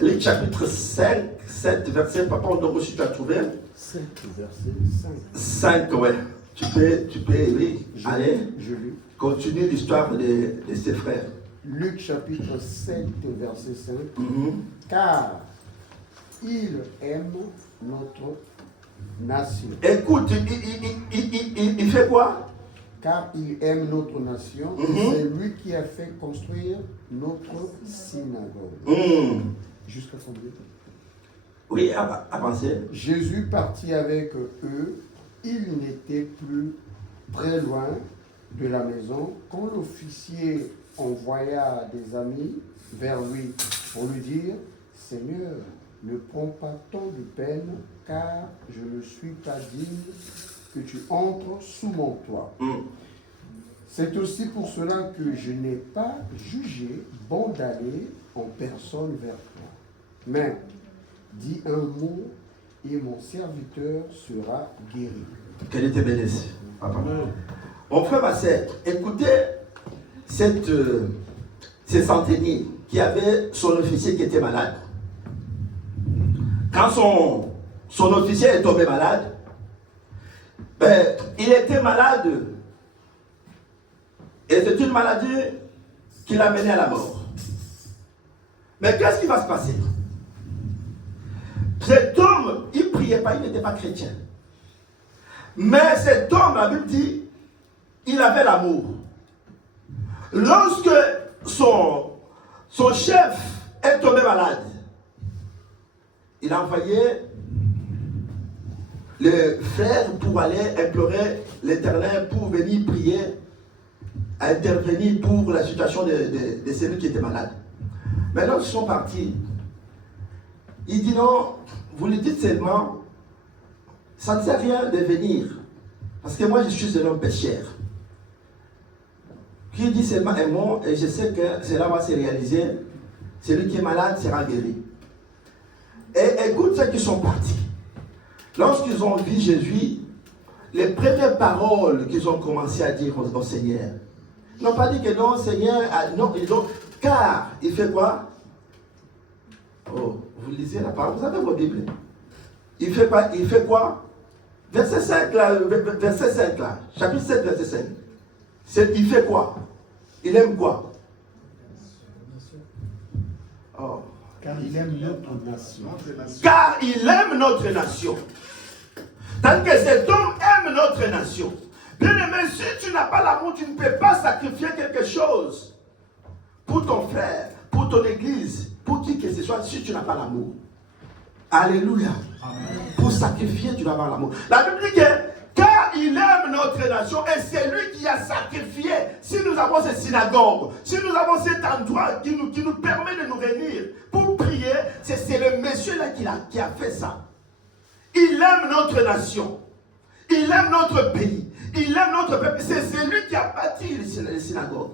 Luc chapitre 5, 7 verset, papa, on doit aussi tu as trouvé. 5 verset 5. 5, ouais. Tu peux, oui. Allez, je lis. Continue l'histoire de ses frères. Luc chapitre 7 verset 5. Mm-hmm. Car il aime notre nation. Écoute, il fait quoi? Car il aime notre nation. Mm-hmm. C'est lui qui a fait construire notre synagogue. Mm. Jusqu'à combien? Oui, avancez. Jésus partit avec eux. Il n'était plus très loin de la maison quand l'officier envoya des amis vers lui pour lui dire: Seigneur, ne prends pas tant de peine, car je ne suis pas digne que tu entres sous mon toit. C'est aussi pour cela que je n'ai pas jugé bon d'aller en personne vers toi. Mais dis un mot et mon serviteur sera guéri. Qu'elle était bénisse. Papa. Mon frère, ma sœur, écoutez ces centeniers qui avait son officier qui était malade. Quand son officier est tombé malade, il était malade. Et c'est une maladie qui l'a mené à la mort. Mais qu'est-ce qui va se passer? Cet homme, il ne priait pas, il n'était pas chrétien. Mais cet homme, la Bible dit, il avait l'amour. Lorsque son chef est tombé malade, il a envoyé les frères pour aller implorer l'Éternel pour venir prier, intervenir pour la situation de celui qui était malade. Mais lorsqu'ils sont partis, il dit non, vous lui dites seulement, ça ne sert à rien de venir, parce que moi je suis un homme pécheur. Qui dit seulement un mot, et je sais que cela va se réaliser, celui qui est malade sera guéri. Et écoute ceux qui sont partis. Lorsqu'ils ont vu Jésus, les premières paroles qu'ils ont commencé à dire au Seigneur, ils n'ont pas dit que non, Seigneur, non, ils ont, car il fait quoi? Oh, vous lisez la parole, vous avez vos Bibles. Il fait quoi? Verset 5 là, chapitre 7, verset 5. Il fait quoi? Il aime quoi? Oh. Car il aime notre nation. Car il aime notre nation. Tant que cet homme aime notre nation. Bien aimé, si tu n'as pas l'amour, tu ne peux pas sacrifier quelque chose pour ton frère, pour ton église, pour qui que ce soit, si tu n'as pas l'amour. Alléluia. Amen. Pour sacrifier, tu dois avoir l'amour. La Bible dit que car il aime notre nation et c'est lui qui a sacrifié. Si nous avons cette synagogue, si nous avons cet endroit qui nous permet de nous réunir pour prier, c'est le monsieur là qui a fait ça. Il aime notre nation. Il aime notre pays. Il aime notre peuple. C'est lui qui a bâti les synagogues.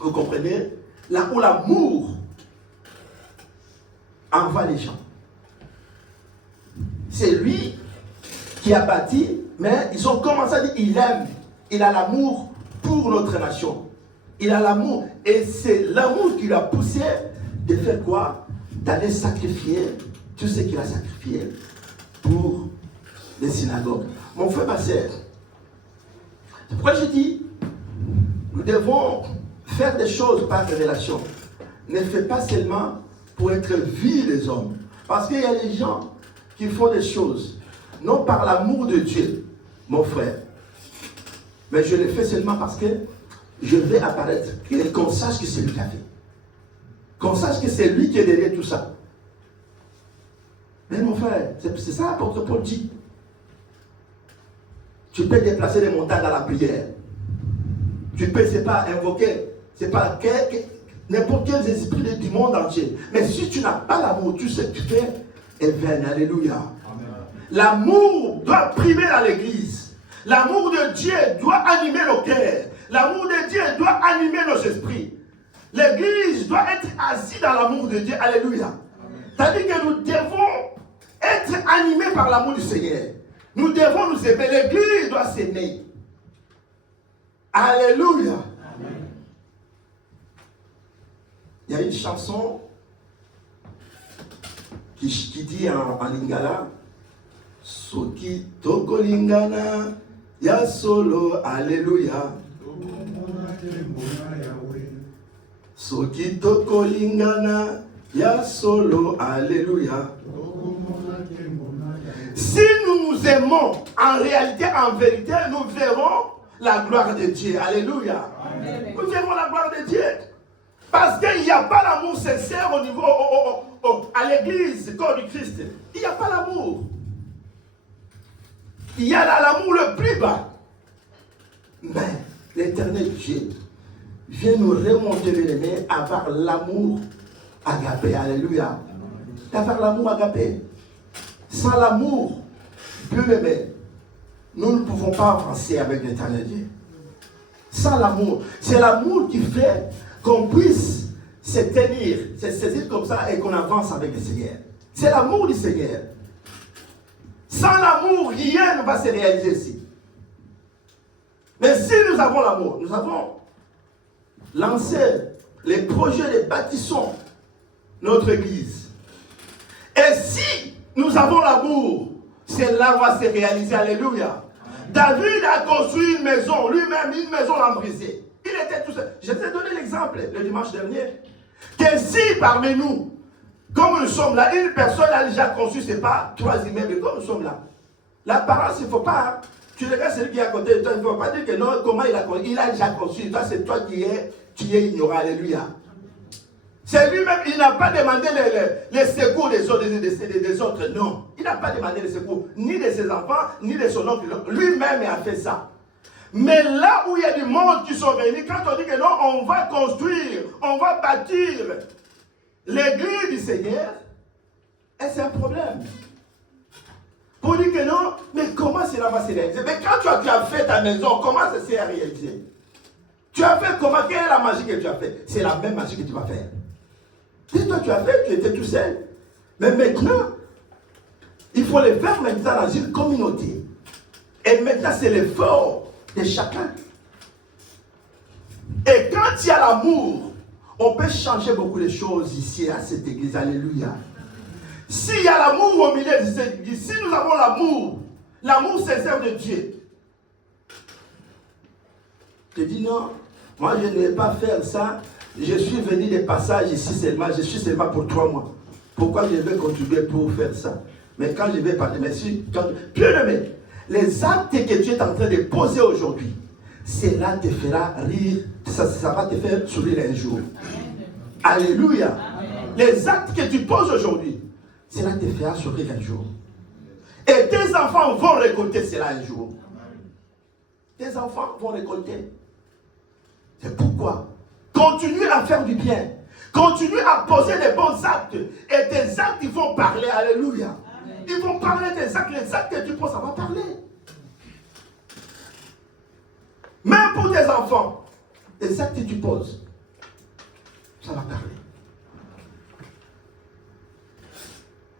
Vous comprenez? Là où l'amour envoie les gens. C'est lui qui a bâti, mais ils ont commencé à dire il aime. Il a l'amour pour notre nation. Il a l'amour. Et c'est l'amour qui l'a poussé de faire quoi? D'aller sacrifier tout ce qu'il a sacrifié pour les synagogues. Mon frère, ma sœur, c'est pourquoi je dis, nous devons faire des choses par révélation. Ne fais pas seulement pour être vu des hommes. Parce qu'il y a des gens qui font des choses, non par l'amour de Dieu, mon frère. Mais je le fais seulement parce que je vais apparaître, qu'on sache que c'est lui qui a fait. Qu'on sache que c'est lui qui est derrière tout ça. Mais mon frère, c'est ça l'apôtre Paul dit. Tu peux déplacer les montagnes dans la prière. Tu peux, c'est pas invoquer, c'est pas n'importe quel esprit du monde entier. Mais si tu n'as pas l'amour, tu sais que tu fais, et bien, alléluia. L'amour doit primer dans l'église. L'amour de Dieu doit animer nos cœurs. L'amour de Dieu doit animer nos esprits. L'église doit être assise dans l'amour de Dieu. Alléluia. C'est-à-dire que nous devons être animés par l'amour du Seigneur. Nous devons nous aimer. L'église doit s'aimer. Alléluia. Amen. Il y a une chanson qui dit en lingala, Soki toko lingana, ya solo, alléluia. Soki toko lingana, ya solo, alléluia. Si nous nous aimons, en réalité, en vérité, nous verrons la gloire de Dieu. Alléluia. Amen. Nous verrons la gloire de Dieu. Parce qu'il n'y a pas l'amour sincère au niveau, à l'église, corps du Christ. Il n'y a pas l'amour. Il y a l'amour le plus bas. Mais l'éternel Dieu vient nous remonter les mains avoir l'amour agapé. Alléluia. D'avoir l'amour agapé. Sans l'amour, bien-aimé, nous ne pouvons pas avancer avec l'éternel Dieu. Sans l'amour. C'est l'amour qui fait qu'on puisse se tenir, se saisir comme ça et qu'on avance avec le Seigneur. C'est l'amour du Seigneur. Sans l'amour, rien ne va se réaliser ici. Mais si nous avons l'amour, nous avons lancé les projets, les bâtissons notre église. Et si nous avons l'amour, cela va se réaliser. Alléluia. David a construit une maison, lui-même une maison l'a brisée. Il était tout seul. Je t'ai donné l'exemple le dimanche dernier. Que si parmi nous, comme nous sommes là, une personne a déjà construit, ce n'est pas 3 immeubles, comme nous sommes là. L'apparence, il ne faut pas. Tu regardes celui qui est à côté de toi, il ne faut pas dire que non, comment il a construit. Il a déjà construit. Toi, c'est toi qui es ignorant. Alléluia. C'est lui-même, il n'a pas demandé les secours des autres, non. Il n'a pas demandé les secours, ni de ses enfants, ni de son oncle. Lui-même a fait ça. Mais là où il y a du monde qui sont réunis, quand on dit que non, on va construire, on va bâtir l'église du Seigneur, et c'est un problème. Pour dire que non, mais comment cela va se réaliser? Mais quand tu as fait ta maison, comment ça s'est réalisé? Tu as fait comment? Quelle est la magie que tu as fait? C'est la même magie que tu vas faire. Si toi tu as fait, tu étais tout seul. Mais maintenant, il faut le faire maintenant dans une communauté. Et maintenant, c'est l'effort de chacun. Et quand il y a l'amour, on peut changer beaucoup de choses ici à cette église. Alléluia. S'il y a l'amour au milieu de cette église, si nous avons l'amour sincère de Dieu, je dis non, moi je ne vais pas faire ça. Je suis venu de passage ici seulement, je suis seulement pour 3 mois. Pourquoi je vais contribuer pour faire ça? Mais quand je vais parler, merci, bien-aimé, les actes que tu es en train de poser aujourd'hui, cela te fera rire, ça va te faire sourire un jour. Alléluia. Les actes que tu poses aujourd'hui, cela te fera sourire un jour. Et tes enfants vont récolter cela un jour. Tes enfants vont récolter. C'est pourquoi continue à faire du bien. Continue à poser les bons actes. Et tes actes, ils vont parler. Alléluia. Amen. Ils vont parler des actes. Les actes que tu poses, ça va parler. Même pour tes enfants, les actes que tu poses, ça va parler.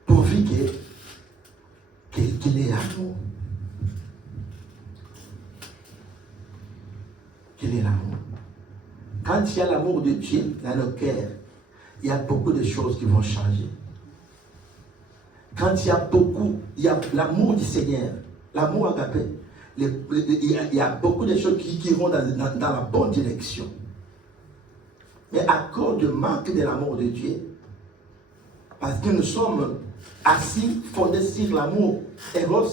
Pourvu qu'il ait l'amour. Qu'il ait l'amour. Quand il y a l'amour de Dieu dans nos cœurs, il y a beaucoup de choses qui vont changer. Quand il y a l'amour du Seigneur, l'amour agapé, il y a beaucoup de choses qui vont dans la bonne direction. Mais à cause du manque de l'amour de Dieu, parce que nous sommes assis, fondés sur l'amour éros,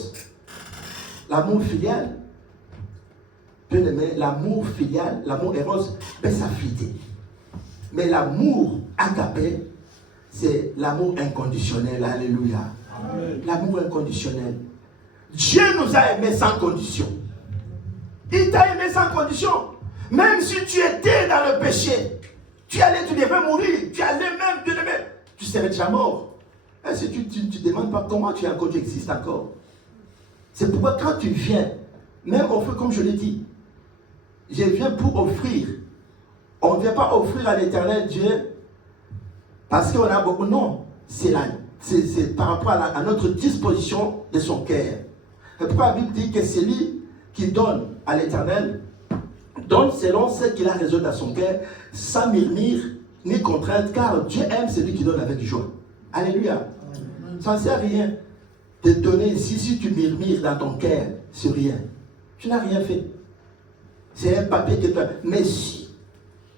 l'amour filial, l'amour filial, l'amour éros, ça fidèle. Mais l'amour agapé, c'est l'amour inconditionnel. Alléluia. Amen. L'amour inconditionnel. Dieu nous a aimés sans condition. Il t'a aimé sans condition. Même si tu étais dans le péché, tu devais mourir. Tu allais même, tu serais déjà mort. Et si tu ne demandes pas comment tu existes encore. C'est pourquoi quand tu viens, même offrir, comme je l'ai dit, je viens pour offrir. On ne vient pas offrir à l'éternel Dieu parce qu'on a beaucoup. Non, c'est par rapport à notre disposition de son cœur. Et pourquoi la Bible dit que c'est lui qui donne à l'éternel, donne selon ce qu'il a résolu dans son cœur, sans murmure ni contrainte, car Dieu aime celui qui donne avec joie. Alléluia. Ça ne sert à rien de donner ici. Si tu murmures dans ton cœur, c'est rien. Tu n'as rien fait. C'est un papier que tu as. Mais si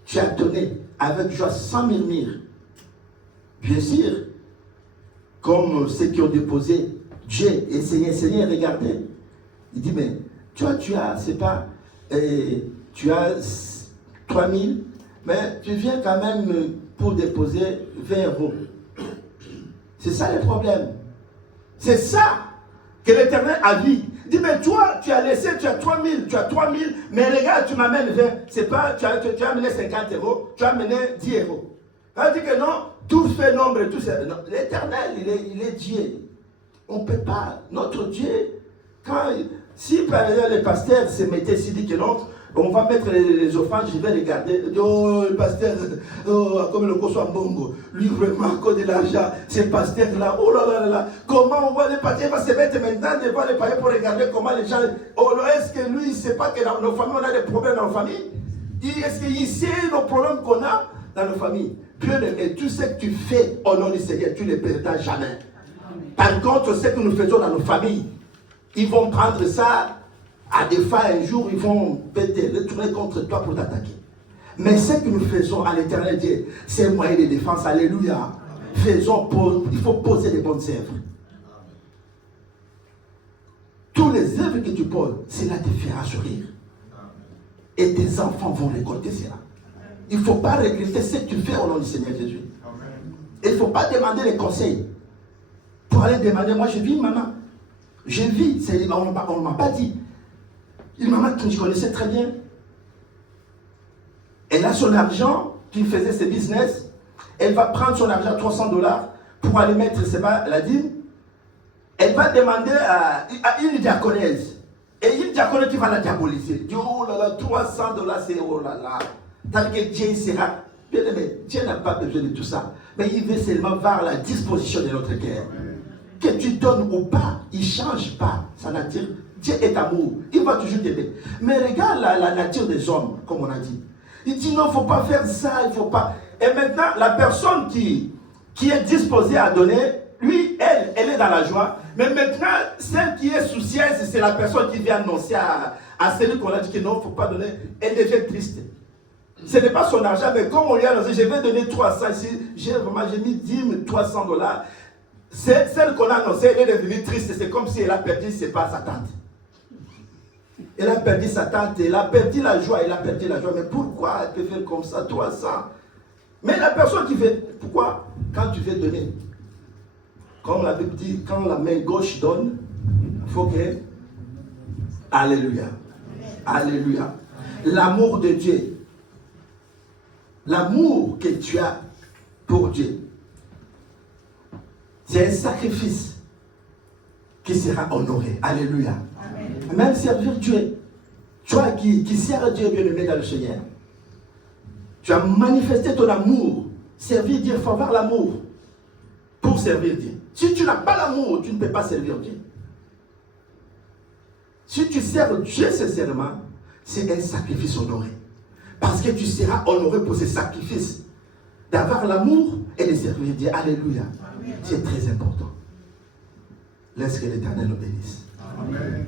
tu as donné avec joie, sans murmure, bien sûr, comme ceux qui ont déposé, Dieu et Seigneur, regardez. Il dit, mais tu as, c'est pas, tu as 3000, mais tu viens quand même pour déposer 20 euros. C'est ça le problème. C'est ça que l'Éternel a dit. Il dit, mais toi, tu as laissé, tu as 3000, mais regarde, tu m'amènes 20. C'est pas, tu as amené 50 euros, tu as amené 10 euros. On dit que non, tout fait nombre, tout ça. L'Éternel, il est Dieu. On ne peut pas. Notre Dieu, si par exemple les pasteurs se mettaient ici, dit que non, on va mettre les offrandes, je vais regarder. Oh, le pasteur, comme le Koso Mbongo, lui vraiment à cause de l'argent, ces pasteurs-là, oh là là là là, comment on va les pasteurs, il va se mettre maintenant devant les pasteurs pour regarder comment les gens, oh est-ce que lui, il ne sait pas que dans nos familles, on a des problèmes dans nos familles? Est-ce qu'il sait nos problèmes qu'on a dans nos familles? Et tout ce que tu fais au nom du Seigneur, tu ne les perdras jamais. Par contre, ce que nous faisons dans nos familles, ils vont prendre ça à des fins, un jour, ils vont retourner contre toi pour t'attaquer. Mais ce que nous faisons à l'Éternel Dieu, c'est un moyen de défense. Alléluia. Il faut poser des bonnes œuvres. Tous les œuvres que tu poses, cela te fera sourire. Et tes enfants vont récolter cela. Il ne faut pas regretter ce que tu fais au nom du Seigneur Jésus. Et il ne faut pas demander les conseils. Pour aller demander, moi je vis maman. Je vis, on ne m'a pas dit. Une maman que je connaissais très bien. Elle a son argent, qui faisait ses business. Elle va prendre son argent, $300, pour aller mettre, c'est pas la dîme. Elle va demander à une diaconesse. Et une diaconesse qui va la diaboliser. Elle dit, oh là là, $300, c'est oh là là. Tant que Dieu sera. Bien aimé, Dieu n'a pas besoin de tout ça. Mais il veut seulement voir la disposition de notre cœur. Que tu donnes ou pas, il ne change pas sa nature. Dieu est amour, il va toujours t'aider. Mais regarde la nature des hommes, comme on a dit. Il dit non, il ne faut pas faire ça, il ne faut pas. Et maintenant, la personne qui est disposée à donner, lui, elle est dans la joie. Mais maintenant, celle qui est soucieuse, c'est la personne qui vient annoncer à celui qu'on a dit que non, il ne faut pas donner. Elle devient triste. Ce n'est pas son argent, mais comme on lui a annoncé, je vais donner 300 ici, j'ai mis $10, $300. Celle qu'on a annoncée, elle est devenue triste. C'est comme si elle a perdu, c'est pas sa tante. Elle a perdu sa tante, elle a perdu la joie, Mais pourquoi elle peut faire comme ça, 300? Mais la personne qui fait, pourquoi? Quand tu veux donner, comme la Bible dit, quand la main gauche donne, il faut que... Alléluia. Alléluia. L'amour de Dieu. L'amour que tu as pour Dieu. C'est un sacrifice qui sera honoré. Alléluia. Amen. Même servir Dieu. Toi qui sers Dieu bien-aimé dans le Seigneur. Tu as manifesté ton amour. Servir Dieu, il faut avoir l'amour pour servir Dieu. Si tu n'as pas l'amour, tu ne peux pas servir Dieu. Si tu sers Dieu sincèrement, c'est un sacrifice honoré. Parce que tu seras honoré pour ce sacrifice. D'avoir l'amour et de servir Dieu. Alléluia. C'est très important. Laisse que l'Éternel nous bénisse. Amen.